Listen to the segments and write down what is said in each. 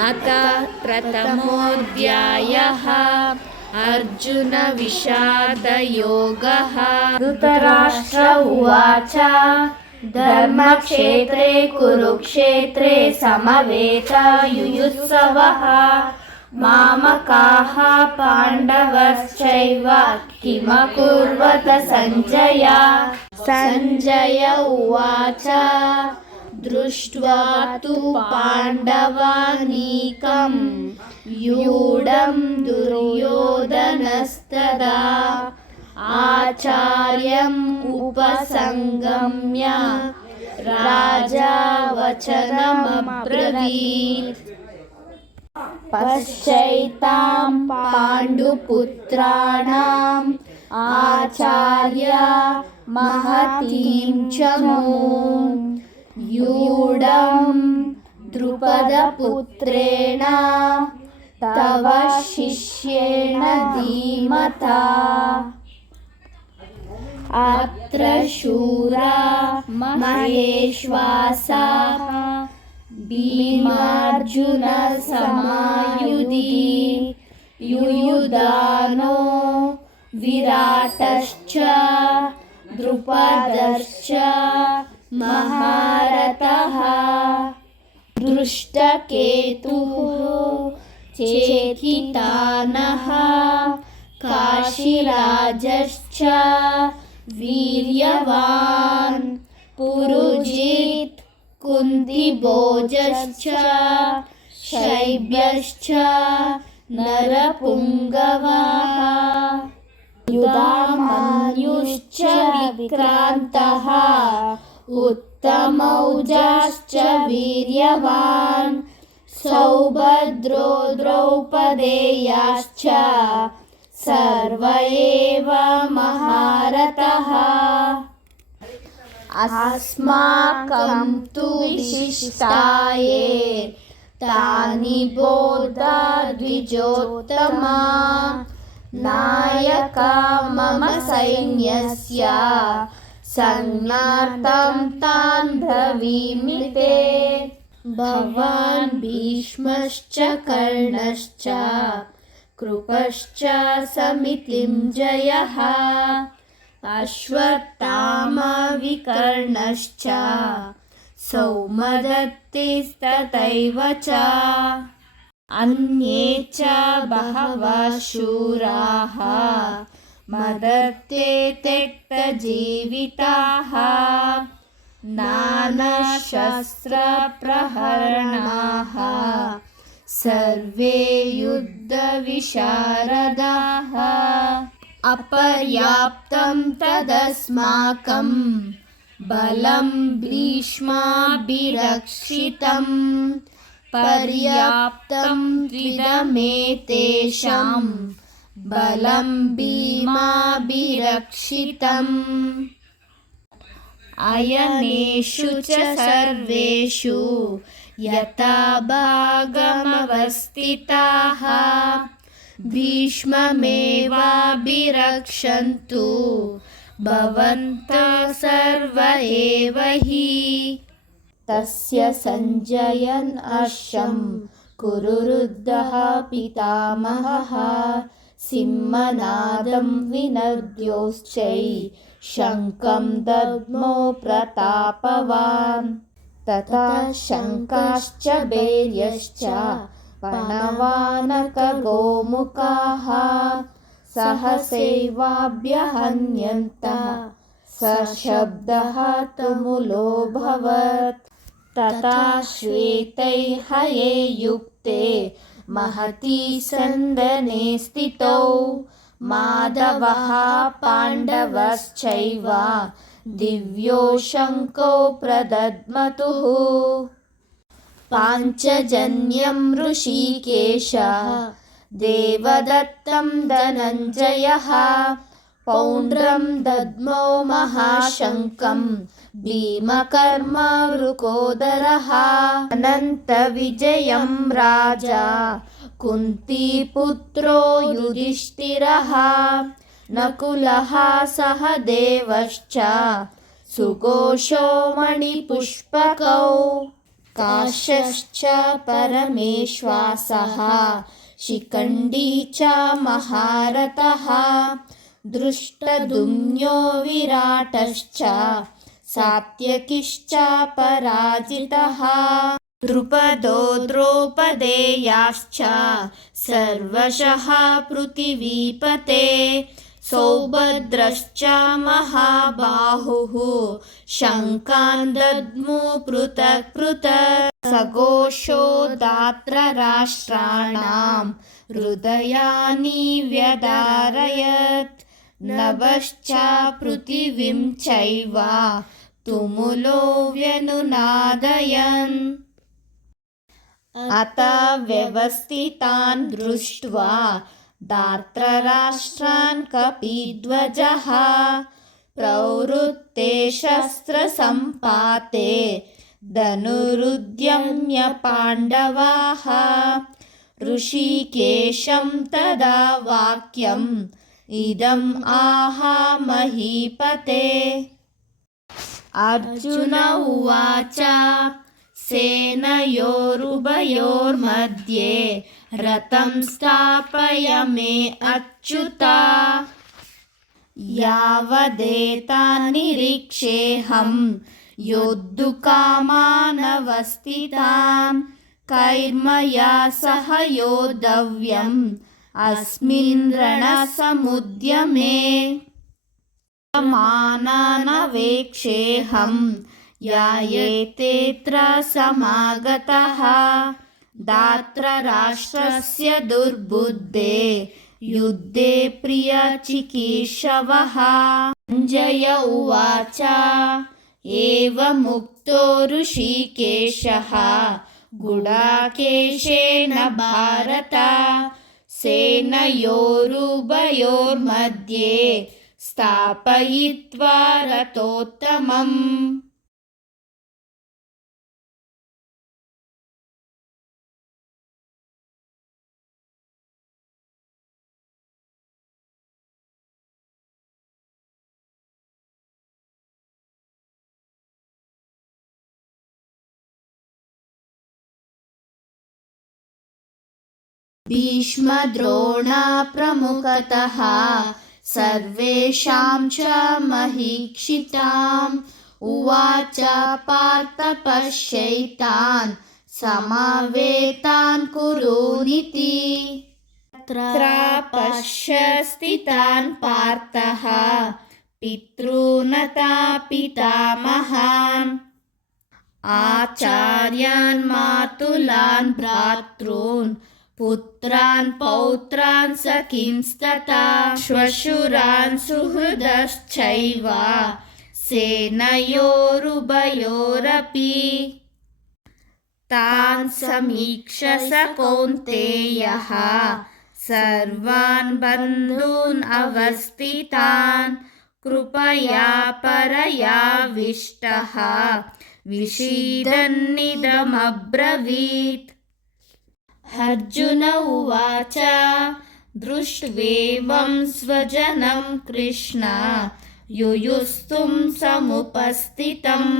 अथ प्रथमोऽध्यायः अर्जुन विषादयोगः। धृतराष्ट्र उवाच धर्मक्षेत्रे कुरुक्षेत्रे समवेतयुयुत्सवः मामकाः पाण्डवश्चैव किमकुर्वत सञ्जय। सञ्जय उवाच दृष्ट्वा तु पाण्डवानीकं यूढं दुर्योधनस्तदा आचार्यम् उपसंगम्य राजा वचनमब्रवीत्। पश्यैतां पाण्डुपुत्राणाम् आचार्य महतीं च मूं यूढं द्रुपदपुत्रेण तव शिष्येण धीमता। अत्र शूरा महेश्वासाः भीमार्जुनसमायुधि युयुधानो विराटश्च द्रुपदश्च महारथः। दृष्टकेतुः चेकितानः काशीराजश्च वीर्यवान् पुरुजित् कुन्तिभोजश्च शैब्यश्च नरपुङ्गवः। युधामन्युश्च विक्रान्तः उत्तमौजाश्च वीर्यवान् सौभद्रो द्रौपदेयाश्च सर्व एव महारथः। अस्माकं तु विशिष्टाये तानि बोधा द्विजोत्तमा नायका मम सैन्यस्य संज्ञार्थं तान् ब्रवीमि ते। भवान् भीष्मश्च कर्णश्च कृपश्च समितिञ्जयः अश्वत्थामा विकर्णश्च सौमदत्तिस्तथैव च अन्ये च बहवः शूराः मदत्ते त्यक्तजीविताः नानाशस्त्रप्रहरणाः सर्वे युद्धविशारदाः। अपर्याप्तं तदस्माकं बलं भीष्माभिरक्षितं पर्याप्तं त्विदमेतेषां बलं भीमाभिरक्षितम्। अयनेषु च सर्वेषु यथा भागमवस्थिताः भीष्ममेवाभिरक्षन्तु भवन्तः सर्व एव हि। तस्य सञ्जयन् हर्षं कुरुरुद्धः पितामहः सिंहनादं विनद्योश्चै शङ्खं दद्मो प्रतापवान्। तथा शङ्खाश्च भैर्यश्च पणवानकगोमुखाः सहसैवाभ्यहन्यन्त सशब्दः तुमुलोऽभवत्। तथा श्वेतैर्हये युक्ते महती सन्दने स्थितौ माधवः पाण्डवश्चैव दिव्यो शङ्खो प्रदद्मतुः। पाञ्चजन्यं ऋषिकेशः देवदत्तं धनञ्जयः पौण्ड्रं दद्मो महाशङ्खं भीमकर्मा वृकोदरः। अनन्तविजयं राजा कुन्तीपुत्रो युधिष्ठिरः नकुलः सहदेवश्च सुघोषो मणिपुष्पकौ। काशश्च परमेश्वासः शिखण्डी च महारथः दृष्टद्युम्नो विराटश्च सात्यकिश्च पराजितः द्रुपदो द्रौपदेयाश्च सर्वशः पृथिवीपते सौभद्रश्च महाबाहुः शङ्खान् दद्मु पृथक् पृथक् सघोषो धार्तराष्ट्राणां हृदयानि व्यधारयत् नभश्च पृथिवीं चैव तुमुलो व्यनुनादयन् अत व्यवस्थितान् दृष्ट्वा धार्तराष्ट्रान् कपिध्वजः प्रवृत्ते शस्त्रसम्पाते धनुरुद्यम्य पाण्डवाः ऋषिकेशं तदा वाक्यम् इदम् आह महीपते अर्जुन उवाच सेनयोरुभयोर्मध्ये रथं स्थापय मे अच्युत यावदेतान्निरीक्षेऽहं योद्धुकामानवस्थितान् कैर्मया सह योद्धव्यम् अस्मिन् रणसमुद्यमे मानानवेक्षेऽहं यायेतेऽत्र समागतः धार्तराष्ट्रस्य दुर्बुद्धे युद्धे प्रियचिकीर्षवः सञ्जय उवाच एवमुक्तो ऋषिकेशः गुडाकेशेन भारत सेनयोरुभयोर्मध्ये स्थापयित्वा रथोत्तमम् भीष्मद्रोणा प्रमुखतः सर्वेषां च महीक्षिताम् उवाच पार्थ पश्यैतान् समावेतान् कुरूनिति तत्र पश्य स्थितान् पार्थः पितॄनता पितामहान् आचार्यान् मातुलान् भ्रातॄन् पुत्रान् पौत्रान् सखींस्तथा श्वशुरान् सुहृदश्चैव सेनयोरुभयोरपि तान् समीक्ष्य स कौन्तेयः सर्वान् बन्धून् अवस्थितान् कृपया परयाविष्टः विषीदन्निदमब्रवीत् अर्जुन उवाच दृष्ट्वेवं स्वजनं कृष्ण युयुस्तुं समुपस्थितम्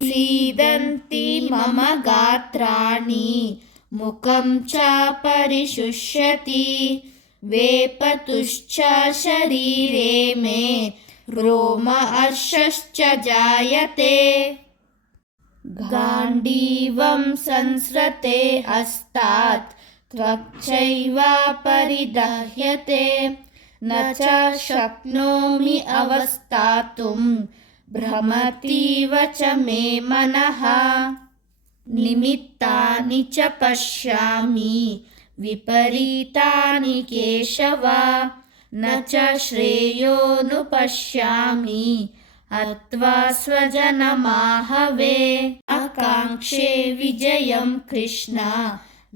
सीदन्ति मम गात्राणि मुखं च परिशुष्यति वेपतुश्च शरीरे मे रोमहर्षश्च जायते गाण्डीवं संसृते हस्तात् त्वक्चैव परिदह्यते न च शक्नोमि अवस्थातुं भ्रमतीव च मे मनः निमित्तानि च पश्यामि विपरीतानि केशव न च श्रेयोनुपश्यामि हत्वा स्वजनमाहवे आकाङ्क्षे विजयं कृष्ण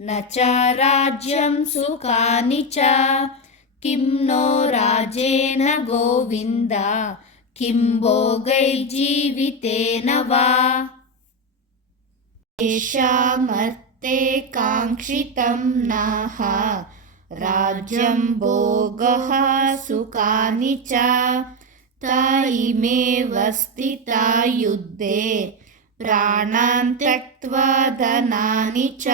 न च राज्यं सुखानि च किं नो राजेन गोविन्द किं भोगैर्जीवितेन वा येषामर्थे काङ्क्षितं नाह राज्यं भोगः सुखानि च ता इमेव स्थिता युद्धे प्राणान् त्यक्त्वा धनानि च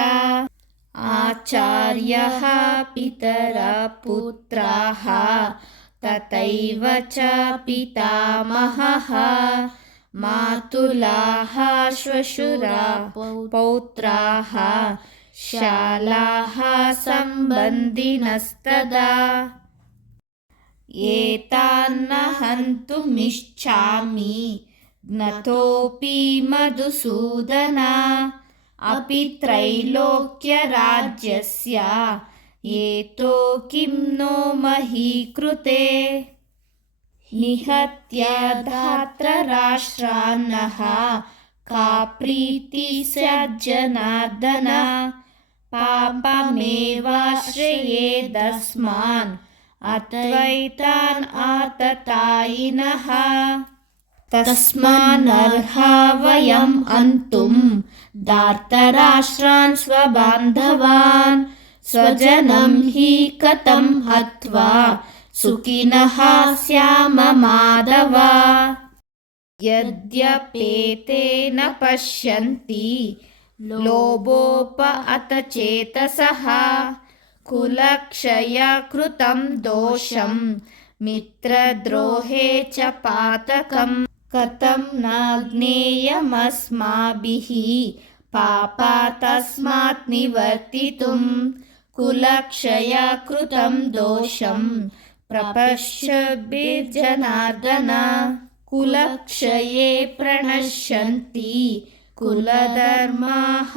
आचार्यः पितरः पुत्राः तथैव च पितामहः मातुलाः श्वशुरा पौत्राः शालाः सम्बन्धिनस्तदा एतान्न हन्तुमिच्छामि ज्ञतोऽपि मधुसूदन अपि त्रैलोक्यराज्यस्य एतो किं नो मही कृते निहत्य धार्तराष्ट्रान्नः का प्रीति स्याज्जनार्दन पापमेवाश्रयेदस्मान् अद्वैतान् आततायिनः तस्मान्नर्हा वयम् हन्तुं धार्तराष्ट्रान् स्वबान्धवान् स्वजनं हि कथं हत्वा सुखिनः स्याम माधव यद्यपेते न पश्यन्ति लोभोपहतचेतसः कुलक्षयकृतं दोषं मित्रद्रोहे च पातकम् कथं न ज्ञेयमस्माभिः पापात् तस्मात् निवर्तितुं कुलक्षयकृतं दोषं प्रपश्यद्भिर्जनार्दन कुलक्षये प्रणश्यन्ति कुलधर्माः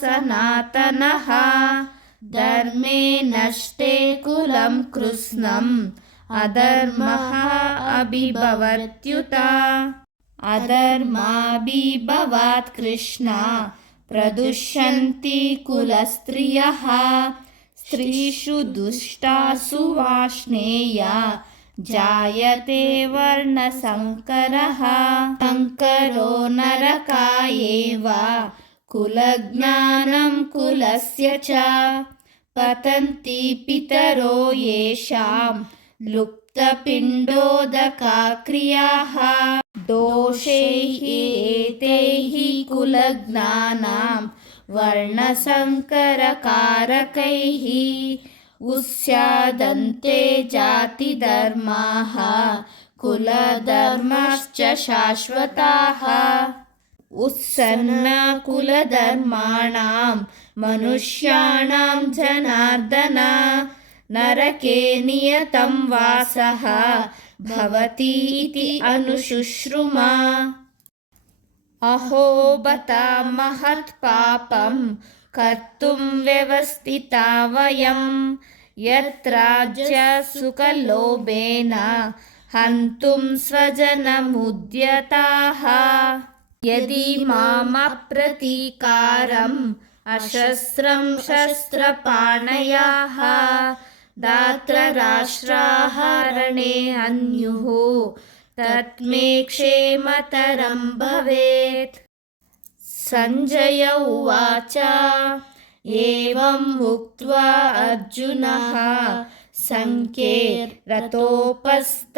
सनातनः धर्मे नष्टे कुलं कृत्स्नम् अधर्मः अभिभवत्युत अधर्माभिभवात् कृष्ण प्रदुष्यन्ति कुलस्त्रियः स्त्रीषु दुष्टासु वार्ष्णेया जायते वर्णसंकरः संकरो नरकायेव कुलज्ञानं कुलस्य च पतन्ति पितरो येषां लुप्तपिण्डोदकाक्रियाः दोषैः एतैः कुलज्ञानां वर्णसंकरकारकैः उस्यादन्ते जातिधर्माः कुलधर्मश्च शाश्वताः उत्सन्नकुलधर्माणां मनुष्याणां जनार्दन नरके नियतं वासः भवति इति अनुशुश्रुमा अहो बत महत्पापं कर्तुं व्यवस्थिता वयं यत्राज्यसुखलोभेन हन्तुं स्वजनमुद्यताः यदि मामप्रतीकारम् अशस्त्रं शस्त्रपाणयाः धार्तराष्ट्राः रणे हन्युः तत्मे क्षेमतरं भवेत् संजय उवाच एवम् उक्त्वा अर्जुनः सङ्ख्ये रथोपस्थ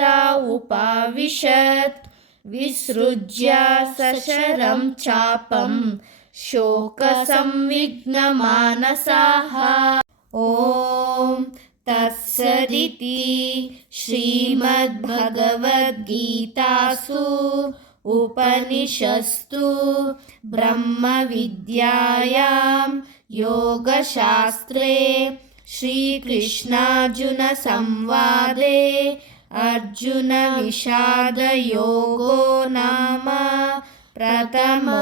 उपाविशत् विसृज्य सशरं चापं शोकसंविघ्नमानसाः ॐ तत्सदिति श्रीमद्भगवद्गीतासु उपनिषत्सु ब्रह्मविद्यायां योगशास्त्रे श्रीकृष्णार्जुनसंवादे अर्जुनविषादयोगो नाम प्रथमोऽध्यायः।